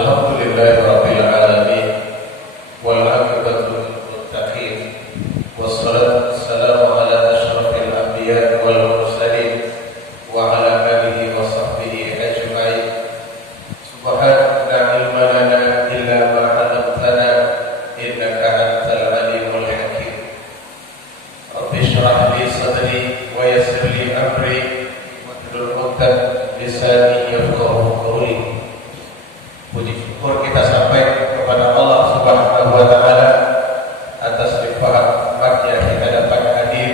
Alhamdulillahirabbil alamin wal 'aqibatu lil muttaqin wassalatu wassalamu ala asyrafil anbiya'i wal mursalin wa ala alihi wa sahbihi ajma'in. Subhanaka la ilma lana illa ma 'allamtana innaka antal alimul hakim. Rabbi shrah li sadri wa yassir li amri wahlul 'uqdatam min lisani yafqahu qawli. Puji syukur kita sampai kepada Allah Subhanahu wa taala atas nikmatnya kita dapat hadir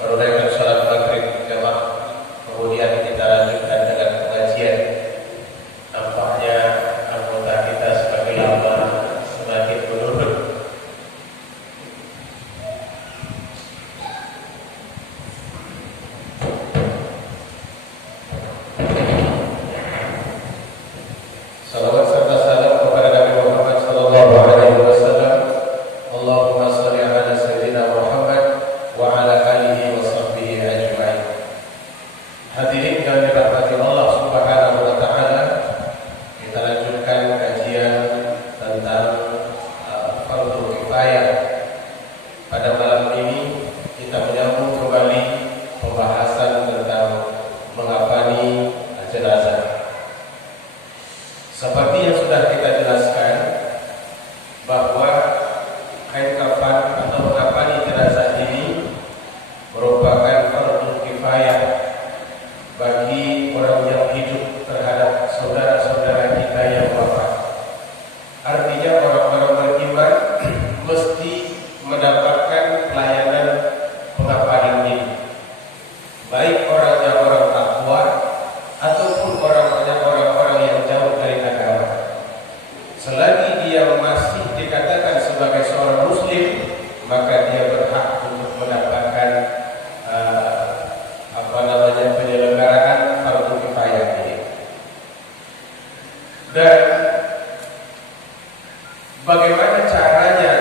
menunaikan salat maghrib jamaah, kemudian kita lanjutkan dengan pengajian. Nampaknya anggota kita semakin lama semakin menurun. Salawat serta salam kepada Nabi Muhammad sallallahu alaihi wasallam. Allahumma shalli ala sayyidina Muhammad wa ala alihi wa sahbihi ajma'in. Hadirin yang dirahmati Allah Subhanahu wa taala, kita lanjutkan kajian tentang fardhu kifayah. Pada malam ini kita menyambung kembali pembahasan tentang mengkafani jenazah. Seperti yang sudah kita jelaskan bahwa kain kafan atau mengkafani jenazah ini merupakan fardhu kifayah bagi orang yang hidup terhadap saudara-saudara kita yang wafat. Artinya orang-orang beriman mesti mendapatkan pelayanan pengkafanan ini, baik orangnya orang takwa ataupun orang-orang yang jauh dari agama. Selagi dia masih dikatakan sebagai seorang muslim, maka dia berhak untuk mendapatkan penyelenggaraan fardhu kifayah ini. Dan bagaimana caranya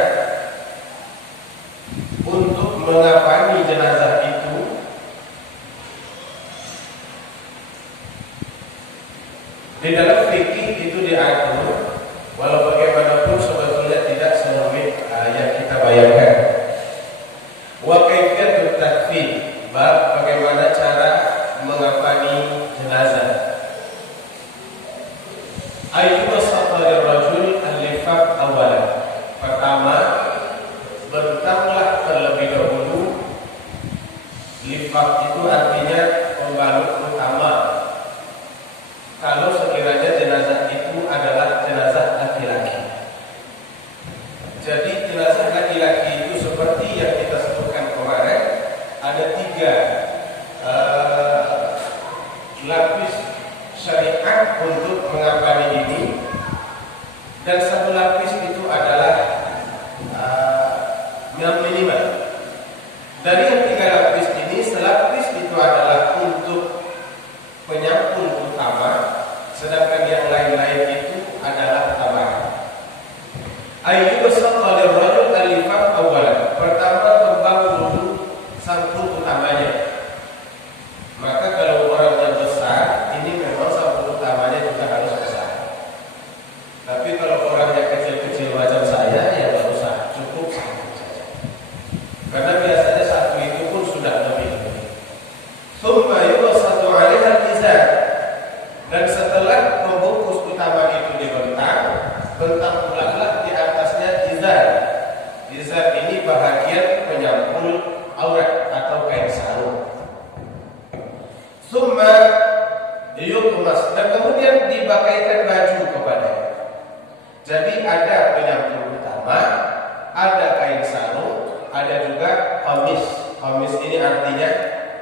untuk mengkafani jenazah itu? Di dalam fikih itu diatur, walau bagaimanapun sebetulnya tidak serumit yang kita bayangkan. Wa kaifiyatut takfin, bagaimana cara mengkafani jenazah. Ayyuha safarir rajul al-lifaq awalan. Pertama, bentanglah terlebih dahulu. Lifaq itu artinya pembalut utama. Kalau sekiranya jenazah itu adalah jenazah laki-laki. Jadi jenazah laki-laki itu seperti yang kita sebutkan kemarin, ada 3 lapis syariat untuk mengkafani ini, dan 1 lapis itu adalah minimal. Dari yang 3 lapis ini, selapis itu adalah untuk penyampul utama, sedangkan yang lain-lain itu adalah tambahan. Ayyuha safarir rajul al-lifaq awalan. Pertama, tembang dulu sampul utamanya. Maka kalau orangnya besar, ini memang sampul utamanya juga harus besar. Tapi kalau orangnya kecil-kecil macam saya, ya tidak usah, cukup satu saja. Karena biasanya satu itu pun sudah lebih. Tsumma yubsatu 'alaiha al-izar. Dan setelah pembungkus utama itu dibentang, bentang pulanglah di atasnya izar. Izar ini bahagian penyampul aurat atau kain sarung. Tsumma yuqmas, dan kemudian dipakaikan baju kepadanya. Jadi ada penyampul utama, ada kain sarung, ada juga qamis. Qamis ini artinya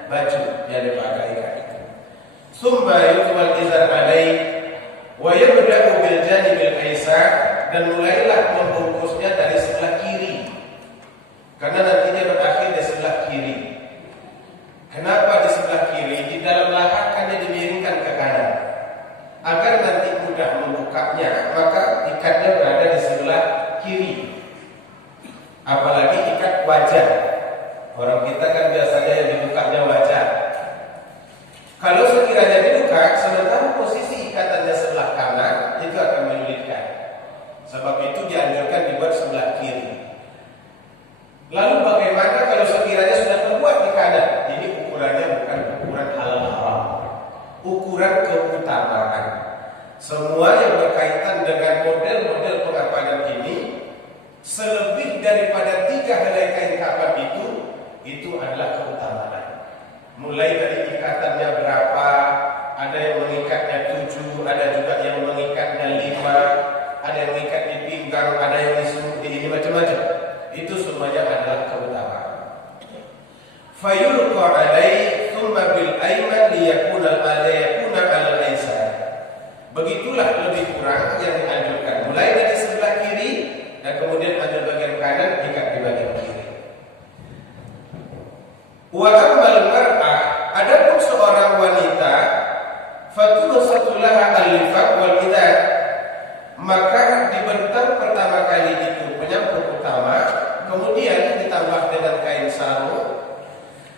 baju yang dipakaikan. Summa yuqbal izar alaih wa yabda'u bil janibil aysar, dan mulailah membungkusnya dari sebelah kiri, karena nantinya berakhir di sebelah kiri. Kenapa di sebelah kiri? Di dalam lahakannya dimiringkan ke kanan agar nanti mudah membukanya, maka ikatnya berada di sebelah kiri. Apalagi ikat wajah. Orang kita kan biasanya yang dibukanya wajah. Kalau sekiranya dibuka, sementara posisi ikatannya sebelah kanan, itu akan menyulitkan. dengan model-model pengapanan ini, selebih daripada 3 helai kain kapan itu adalah keutamaan. Mulai dari ikatannya berapa, ada yang mengikatnya 7, ada juga yang mengikatnya 5, ada yang mengikat di pinggang, ada yang di ini macam-macam. Itu semuanya adalah keutamaan. Fayulqa alai thumma bil ayman liyakuna al-aysar. Begitulah lebih kurang yang dianjurkan. Mulai dari sebelah kiri dan kemudian ambil bagian kanan, ikat di bagian kiri. Wa ammal mar'ah, adapun seorang wanita, fatulsatulaha al-lifaq wal idad, maka dibentang pertama kali itu penyampul utama, kemudian ditambah dengan kain sarung,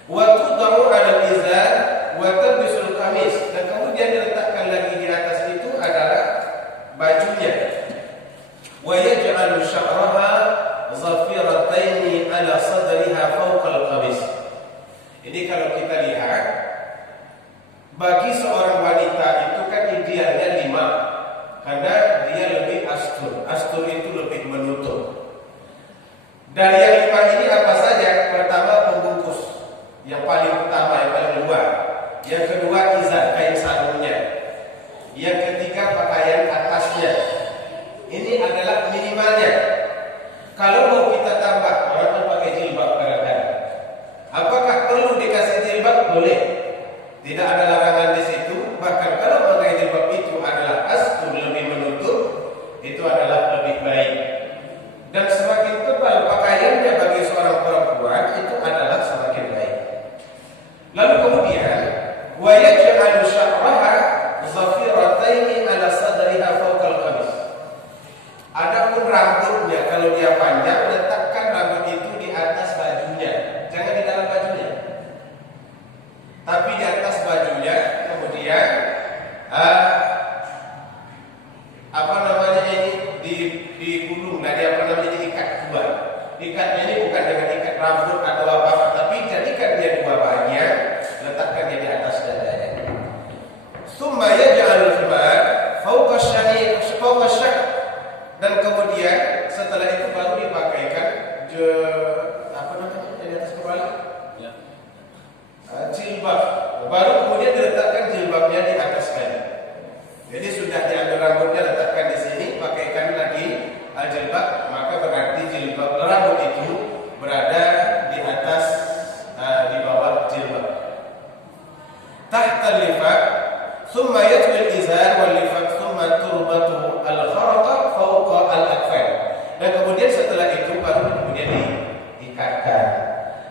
wa tudaru 'ala al-izar wa talbisul qamis, dan kemudian diletakkan lagi di atas itu adalah bajunya. Wa yaj'alu sya'raha zafirataini 'ala sadriha fawqa al-qamis. Ini kalau kita lihat, bagi seorang wanita itu kan idealnya 5, karena dia lebih astur. Astur itu lebih menutup. Dari yang 5 ini apa saja? Pertama, pembungkus, yang paling utama, yang paling luar. Yang kedua, izar, kain sarungnya. Yang ketiga, pakaian atasnya. Ini adalah minimalnya. Kalau mau kita tambah, orang kan pakai jilbab kadang-kadang. Apakah perlu dikasih jilbab? Boleh. Tidak ada larangan di situ. Bahkan kalau pakai jilbab itu adalah astur, lebih menutup, itu adalah lebih baik. Dan semakin tebal pakaiannya bagi seorang perempuan, itu adalah semakin baik. Lalu kemudian, wa yaj'alu sya'raha zafirataini 'ala sadriha fawqa al-qamis. Adapun rambutnya, kalau dia panjang, letakkan rambut itu di atas bajunya, jangan di dalam bajunya, tapi di atas bajunya. Kemudian digulung, diikat 2. Ikatnya ini bukan dengan ikat rambut atau apa-apa, tapi jadikan dia 2 bagian, letakkan dia di atas dadanya. Tsumma yaj'alul khimar fawqa syaq, dan kemudian setelah itu baru dipakaikan di atas kepala, jilbab. Baru kemudian diletakkan jilbabnya di atas kain. Jadi sudah diambil rambutnya, letakkan di sini, pakaikan lagi jilbab, maka berarti jilbab rambut itu berada di atas, di bawah jilbab. Tahta lifaq, thumma yatwil izar wal lifaq, thumma turbatu al-kharaqa fawqa al-akfan. Dan kemudian setelah itu baru kemudian diikatkan.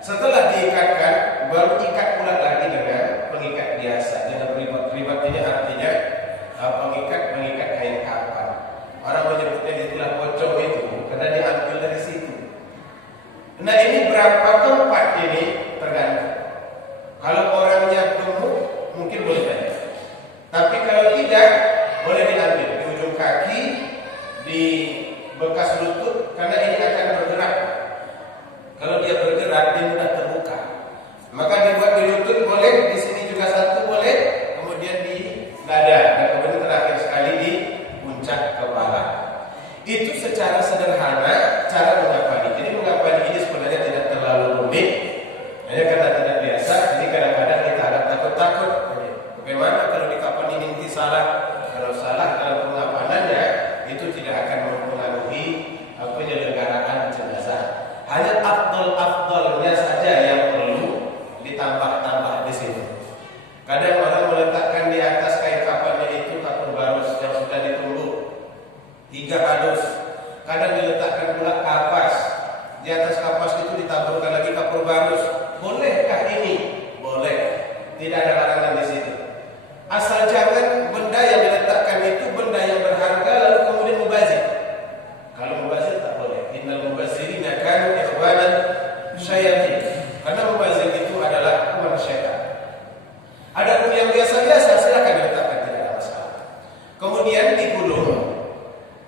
Setelah diikatkan, baru ikat pula lagi dengan pengikat biasa, dengan ribat. Ini artinya pengikat kain kapan. Orang menyebutnya istilah pocong itu karena diambil dari situ. Nah, ini berapa tempat ini tergantung. Kalau orangnya gemuk mungkin boleh saja. Tapi kalau tidak, boleh diambil di ujung kaki, di bekas lutut, karena ini akan bergerak. Kalau dia bergerak, dia mudah terbuka. Maka dibuat di lutut boleh, di sini juga satu boleh, kemudian di dada, dan kemudian terakhir sekali di puncak kepala. Itu secara sederhana cara mengapani. Jadi mengapani ini sebenarnya tidak terlalu rumit, hanya karena tidak biasa. Jadi kadang-kadang kita ada takut-takut. Bagaimana kalau dikapani nanti salah? Kalau salah dalam pengapanannya, itu tidak akan mempengaruhi penyelenggaraan jenazah. Hanya afdal-afdalnya saja yang perlu ditambah-tambah di sini. Kadang orang meletakkan di atas kain kafannya itu kapur barus yang sudah ditumbuk 3 halus. Kadang diletakkan pula kapas. Di atas kapas itu ditaburkan lagi kapur barus. Bolehkah ini? Boleh. Tidak ada larangan di situ. Asal jangan benda yang diletakkan itu benda yang berharga lalu kemudian mubazir. Kalau mubazir tak boleh. Innal mubazirina kanu ikhwanan syayatin. Karena mubazir itu adalah kawan syaitan. Ada yang biasa-biasa silakan diletakkan, tidak ada masalah. Kemudian digulung.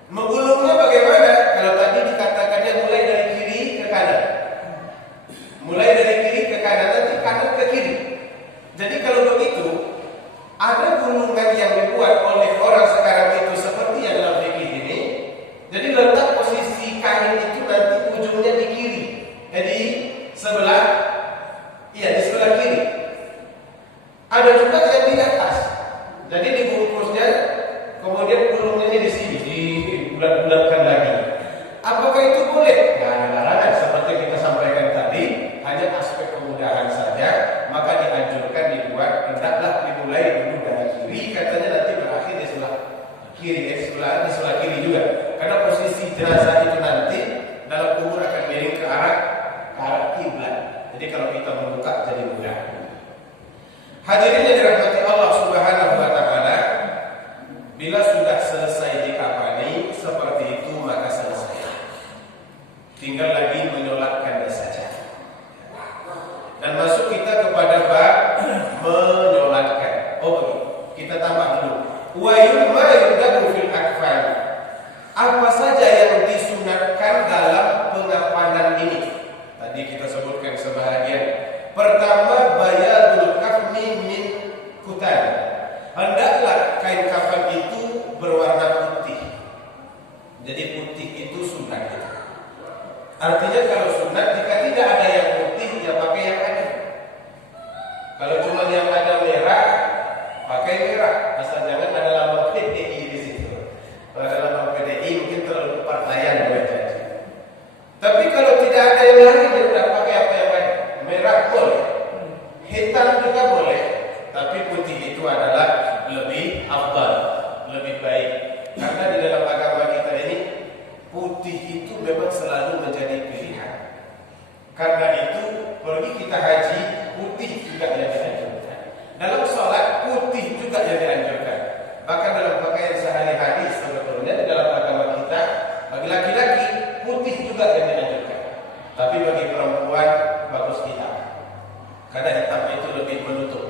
Menggulungnya bagaimana? Kalau tadi dikatakannya mulai dari kiri ke kanan. dibulat-bulatkan lagi. Apakah itu boleh? Nggak ada larangan, seperti yang kita sampaikan tadi, hanya aspek kemudahan saja. Maka dianjurkan dibuat, hendaklah dimulai dulu dari kiri, katanya nanti berakhir di sebelah kiri, di sebelah kiri juga. Karena posisi jenazah itu nanti dalam kubur akan miring ke arah kiblat. Jadi kalau kita membuka jadi mudah. Hadirin yang dirahmati Allah Subhanahu wa taala, bila sudah selesai dikafani seperti itu maka selesai. Tinggal lagi menyolatkannya saja. Dan masuk kita kepada bab menyolatkan. Oh begini, kita tambah dulu. Wa yumma yudadu fil akfan. Apa saja yang disunatkan dalam pengapanan ini? Tadi kita sebutkan sebahagian. Pertama, bayadul kafni min kutan. Hendaklah kain kafan itu berwarna putih. Jadi putih itu sunat. Artinya kalau sunat, jika tidak ada yang putih, ya pakai yang ada. Kalau cuma yang ada merah, pakai merah. Asal jangan ada lambang PDI di situ. Kalau ada lambang PDI mungkin terlalu kepartaian boleh jadi. Tapi kalau tidak ada yang lain, ya udah pakai apa yang ada. Merah boleh, hitam juga boleh, tapi putih itu adalah lebih afdal, lebih baik. Karena di dalam agama kita ini putih itu memang selalu menjadi pilihan. Karena itu pergi kita haji, putih juga yang dianjurkan. Dalam sholat putih juga yang dianjurkan. Bahkan dalam pakaian sehari-hari sebetulnya di dalam agama kita, bagi laki-laki putih juga yang dianjurkan. Tapi bagi perempuan bagus hitam. Karena hitam itu lebih menutup.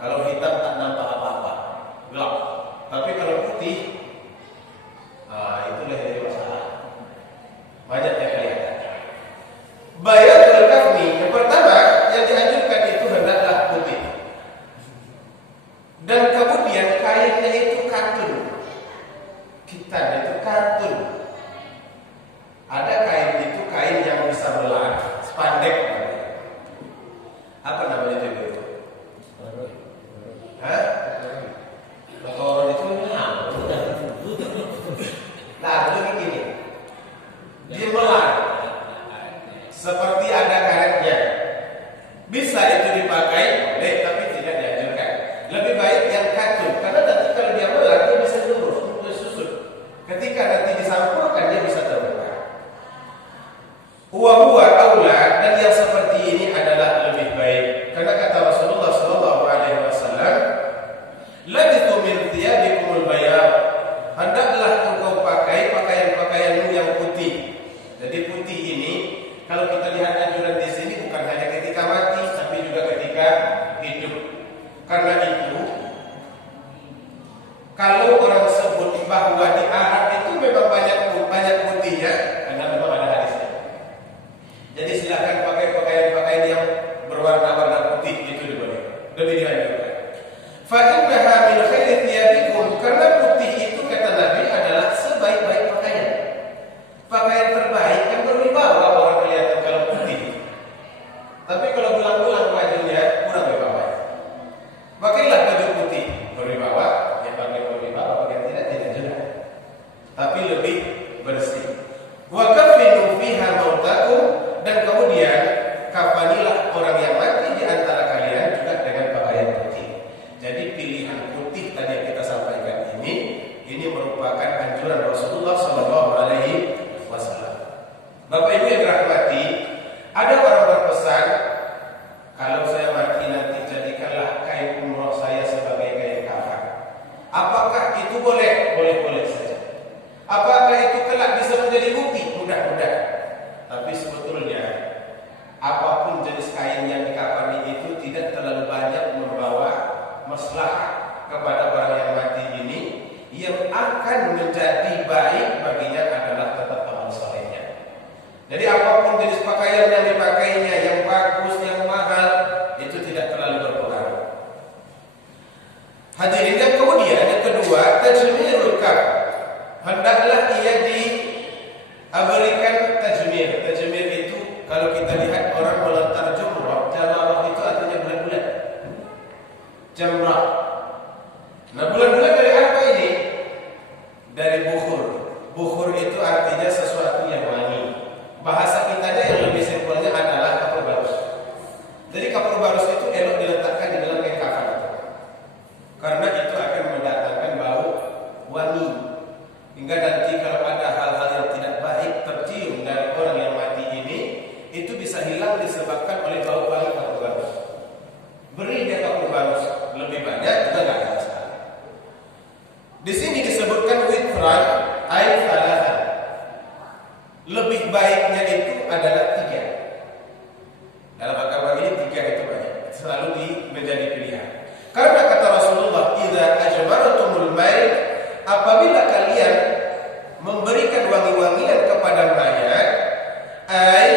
Kalau hitam tak nampak apa-apa, gelap. Tapi kalau putih, itulah yang jadi masalah. Banyak yang kelihatan. Bayatul kafni, yang pertama yang dianjurkan itu hendaklah putih. Dan kemudian kainnya itu katun. Kitan itu katun. Ada kain itu kain yang bisa belah, spandek. Apa namanya itu? Hah? Kotoran itu nah, itu begini. Dibelah seperti ada karetnya. Bisa itu dipakai, boleh, tapi tidak dianjurkan. Lebih baik yang katun, karena nanti kalau dia belah dia bisa lurus, dia susut. Ketika nanti disampurkan dia bisa terbuka. Huwa aula, dan yang seperti ini adalah lebih baik. Karena kata Rasulullah sallallahu alaihi wasallam, "Labitu min thiyabikumul bayad." Hendaklah engkau pakai pakaian-pakaianmu yang putih. Jadi putih ini kalau kita lihat anjuran di sini bukan hanya ketika mati, tapi juga ketika hidup. Karena itu, kalau orang sebut bahwa di Arab itu memang banyak putihnya, karena memang ada hadisnya. Jadi silakan pakai pakaian-pakaian yang berwarna-warna putih, itu dibolehkan. Lebih dianjurkan. Fa innaha min khairi thiyabikum, karena putih itu kata Nabi adalah sebaik-baik pakaian. Pakaian terbaik yang berwibawa orang kelihatan kalau putih. Tapi kalau belang-belang bajunya kurang berwibawa. Pakailah baju putih berwibawa, ya pakai berwibawa, pakai tidak juga. Tapi lebih bersih. Wa kafinu fiha mautakum, dan kemudian kafanilah orang yang mati di antara kalian juga dengan pakaian putih. Jadi pilihan putih tadi yang kita sampaikan ini merupakan anjuran Rasulullah Sallallahu Alaihi Wasallam. Bapak Ibu yang dirahmati, ada orang berpesan, kalau saya mati nanti jadikanlah kain umroh saya sebagai kain kafan. Apakah itu boleh? Boleh saja. Apakah itu kelak bisa menjadi bukti? Mudah-mudahan. Tapi sebetulnya apapun jenis kain yang dikafani itu tidak terlalu banyak membawa maslahat kepada orang yang mati ini. Yang akan menjadi baik baginya adalah tetap amal solehnya. Jadi apapun jenis pakaian yang dipakainya, yang bagus, yang mahal, itu tidak terlalu berpengaruh. Hadirin, yang kemudian yang kedua, tajmirul kaf. Hendaklah ia diberikan tajmir. Tajmir itu kalau kita lihat orang melontar jumrah, jamrah itu artinya bulan-bulan. Jamrah. Nah, bulan-bulan dari apa ini? Dari bukhur. Bukhur itu artinya sesuatu yang wangi. Bahasa kitanya yang lebih simpelnya adalah kapur barus. Jadi kapur barus itu elok diletakkan di dalam kain kafan, karena itu akan mendatangkan bau wangi. Hingga nanti kalau ada hal-hal yang tidak baik tercium dari orang yang mati ini, itu bisa hilang disebabkan oleh bau wangi kapur barus. Beri dia kapur barus lebih banyak juga nggak ada masalah. Di sini disebutkan witran ay thalathan. Lebih baiknya itu adalah 3. Dalam agama ini 3 itu banyak, selalu menjadi pilihan. Karena kata Rasulullah, idza ajmartumul mayt, apabila kalian memberikan wangi-wangian kepada mayat, ay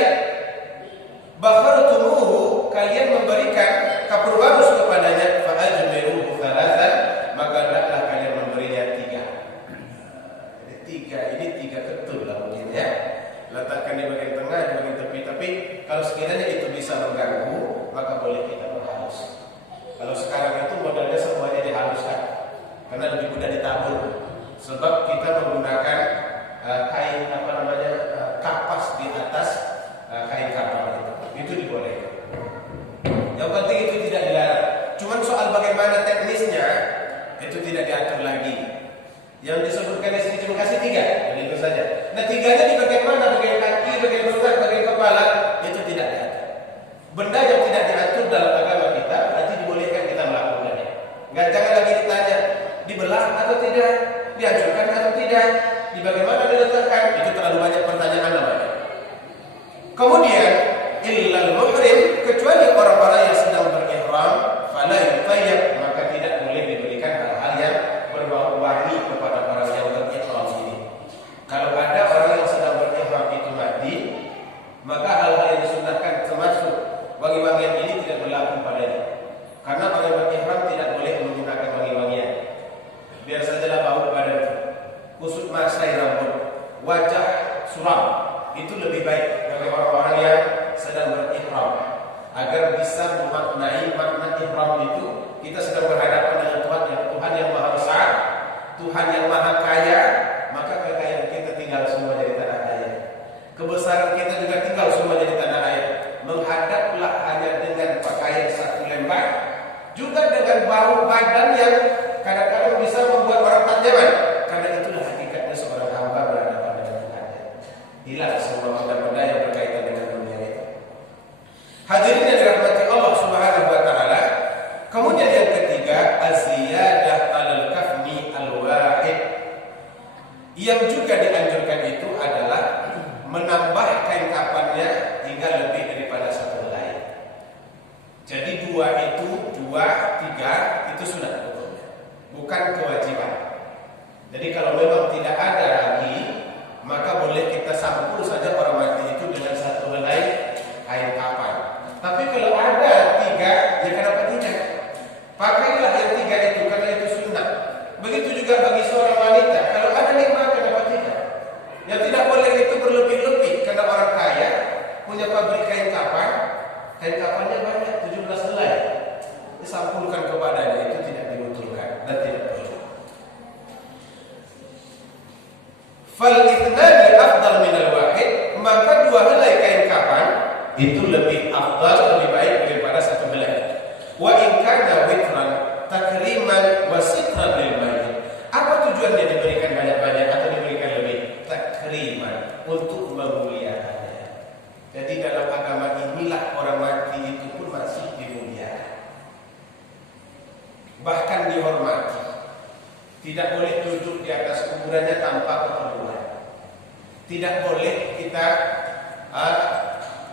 bakhartumuhu, kalian memberikan kapur barus kepadanya, fa ajmiruhu thalathan, maka hendaklah kalian memberinya 3. Jadi 3 ini 3 ketul lah mungkin ya. Letakkan di bagian tengah, di bagian tepi. Tapi kalau sekiranya itu bisa mengganggu, maka boleh kita berhalus. Kalau sekarang itu modelnya semuanya dihaluskan, karena lebih mudah ditabur. Sebab kita menggunakan kain kapas di atas kain kapal itu dibolehkan. Yang penting itu tidak dilarang. Cuman soal bagaimana teknisnya itu tidak diatur lagi. Yang disebutkan di sini cuma kasih 3, dan itu saja. Nah 3-nya di bagian mana? Bagian kaki, bagian perut, bagian kepala, itu tidak diatur. Benda yang tidak diatur dalam agama kita nanti dibolehkan kita melakukannya. Enggak, jangan lagi ditanya dibelah atau tidak, dihancurkan atau tidak, di bagaimana diletakkan, itu terlalu banyak pertanyaan namanya. Kemudian illal muhrim, kecuali orang-orang yang sedang berihram, fala yutayyab, maka tidak boleh diberikan hal-hal yang berbau wangi kepada orang yang berihram ini. Kalau ada orang yang sedang berihram itu mati, maka hal-hal yang disunahkan termasuk wangi-wangian ini tidak berlaku padanya. Karena orang yang berihram tidak boleh menggunakan wangi-wangian. Biar sajalah bau badan, kusut masai rambut, wajah suram, itu lebih baik bagi orang-orang yang sedang berihram, agar bisa memaknai makna ihram itu. Kita sedang berhadapan dengan Tuhan yang Maha Besar, Tuhan yang Maha Kaya, maka kekayaan kita tinggal semua di tanah air. Kebesaran kita juga tinggal semua di tanah air. Menghadaplah hanya dengan pakaian satu lembar, juga dengan bau badan yang kadang-kadang bisa membuat orang tak nyaman. Karena itulah hakikatnya seorang hamba berhadapan dengan Tuhan. Hilang semua benda-benda yang berkaitan dengan dunia itu. Hadirin yang dirahmati Allah Subhanahu wa taala. Kemudian yang ketiga, az-ziyadah 'alal kafni al-wahid. Yang juga dianjurkan itu adalah menambah kain kafannya hingga lebih daripada 1 helai. Jadi 2 itu, 2, 3 itu sunnah hukumnya, bukan kewajiban. Jadi kalau memang tidak ada lagi, maka boleh kita sampul saja orang mati itu dengan 1 helai kain kafan. Tapi kalau ada 3, ya kenapa tidak? Pakailah yang 3 itu karena itu sunnah. Begitu juga bagi seorang wanita, kalau ada nikmat kenapa tidak? Yang tidak boleh itu berlebih-lebih, karena orang kaya punya pabrik kain kafan, kain kafannya banyak 17 helai. Disampulkan kepadanya, itu tidak dibutuhkan dan tidak perlu. Fal ithnani afdal minal wahid, maka 2 helai kain kafan itu lebih afdal, lebih baik daripada 1 helai. Wa in kana witran takriman wa sitran lil mayyit. Apa tujuannya diberikan banyak-banyak atau diberikan lebih? Takriman, untuk memuliakannya. Jadi dalam agama inilah orang mati itu pun masih dimuliakan, bahkan dihormati. Tidak boleh duduk di atas kuburannya tanpa keperluan. Tidak boleh kita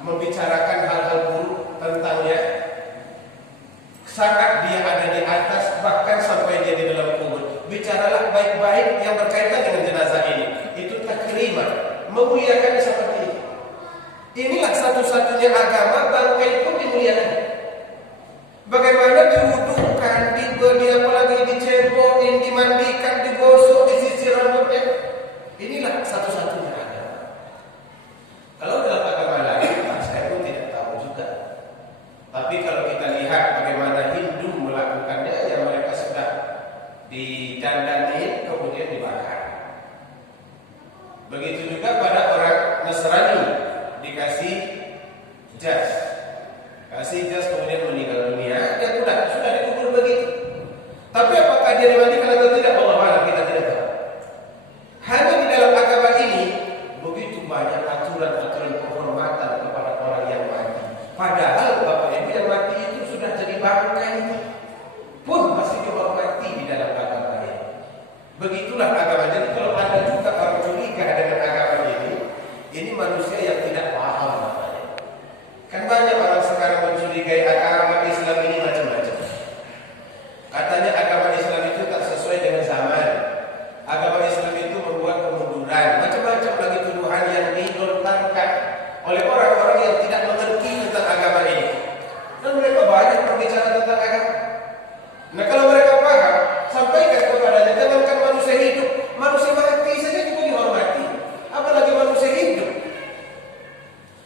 membicarakan hal-hal buruk tentangnya saat dia ada di atas, bahkan sampai dia di dalam kubur. Bicaralah baik-baik yang berkaitan dengan jenazah ini. Itu takriman, memuliakannya seperti itu. Inilah satu-satunya agama bangkai pun dimuliakan. Bagaimana diwudukan, apalagi dicebokin, dimandikan, digosok, disisir rambutnya. Inilah satu-satunya agama. Kalau dalam agama lain, saya pun tidak tahu juga. Tapi kalau kita lihat bagaimana Hindu melakukannya, yang mereka sudah didandani kemudian dibakar. Begitu juga pada orang Nasrani dikasih jas, kasih jas kemudian meninggal dunia, dia sudah dikubur begitu. Tapi apakah dia dimandikan atau tidak? Allah a'lam, kita tidak tahu. Hanya di dalam agama ini begitu banyak aturan-aturan penghormatan kepada orang yang mati. Padahal Bapak Ibu yang mati itu sudah jadi bangkai pun masih dihormati di dalam agama ini. Begitulah agama. Jadi kalau ada juga orang curiga dengan agama ini manusia yang tidak paham. Kan banyak orang sekarang mencurigai agama Islam ini macam-macam. Katanya agama Islam itu tak sesuai dengan zaman. Agama Islam itu membuat kemunduran. Macam-macam lagi tuduhan yang dilontarkan oleh orang-orang yang tidak mengerti tentang agama ini. Dan mereka banyak berbicara tentang agama. Nah kalau mereka paham, sampaikan kepadanya, jangankan manusia hidup, manusia mati saja juga dihormati, apalagi manusia hidup.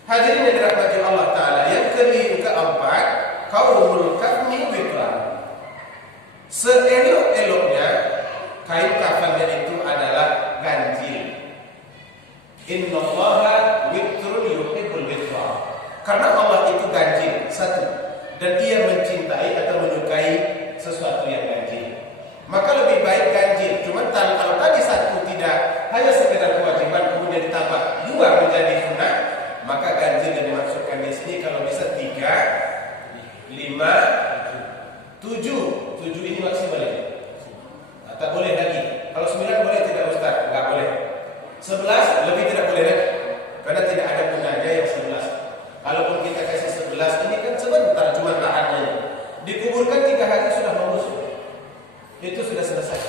Hadirin yang dirahmati Allah Ta'ala, yang keempat, qaulul kafni witran. Seelok-eloknya kain kafannya itu adalah ganjil. Innallaha witrun yuhibbul witra. Karena Allah itu ganjil, satu, dan Ia mencintai atau menyukai sesuatu yang ganjil. Maka lebih baik ganjil. Cuma kalau tadi satu tidak hanya sekedar kewajiban kemudian ditambah dua menjadi sunnah, maka ganjil yang dimaksudkan di sini kalau bisa 3, 5, 7. 7 ini maksimal ya? Tak boleh lagi. Kalau 9 boleh tidak Ustaz? Enggak boleh. 11 lebih tidak boleh lagi. Karena tidak ada gunanya yang 11. Kalaupun kita kasih 11 ini kan sebentar cuma tahannya. Dikuburkan 3 hari sudah membusuk. Itu sudah selesai.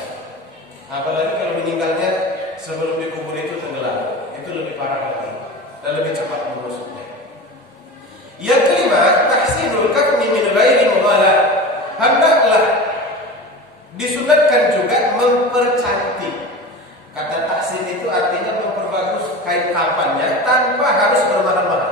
Apalagi kalau meninggalnya sebelum dikubur itu tenggelam. Itu lebih parah lagi dan lebih cepat membusuknya. Yang kelima, tahsinul kafni min ghairi mughalah. Hendaklah disunatkan juga mempercantik. Kata tahsin itu artinya memperbagus kain kafannya tanpa harus bermahal-mahal.